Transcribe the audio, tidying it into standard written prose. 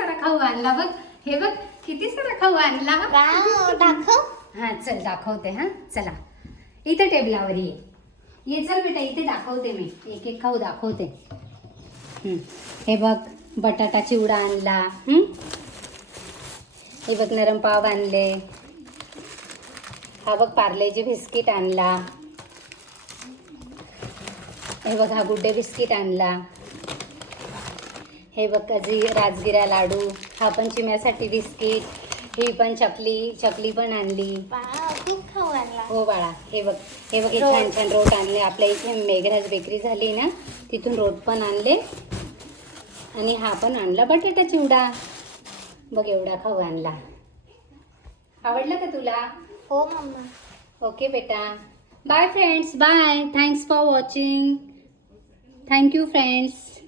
सारा खाऊ आणला बघ. हे बघ किती सारा खाऊ आणला. दाखव. हा चल दाखवते. हा चला इथे टेबलावर ये चल बेटा, इथे दाखवते मी. एक एक खाऊ दाखवते. हे बघ बटाटा चिवडा आणला. हे बघ नरम पाव आणले. हा बघ पार्लेजी बिस्किट आणला. हे बघ हा गुड्डे बिस्किट आणला. हे बघ राजगिरा लाडू. हा पण चिम्यासाठी बिस्किट. ही पण चकली पण आणली. खूप खाऊ आणला. हो बाळा. हे बघ हे छान छान रोट आणले. आपल्या इथे मेघराज बेकरी झाली ना, तिथून रोट पण आणले. आणि हा पण आणला बटाटा चिवडा. बघ एवढा खाऊ आणला. आवडलं का तुला? हो मम्मा. ओके बेटा. Bye friends. Bye. Thanks for watching. Thank you friends.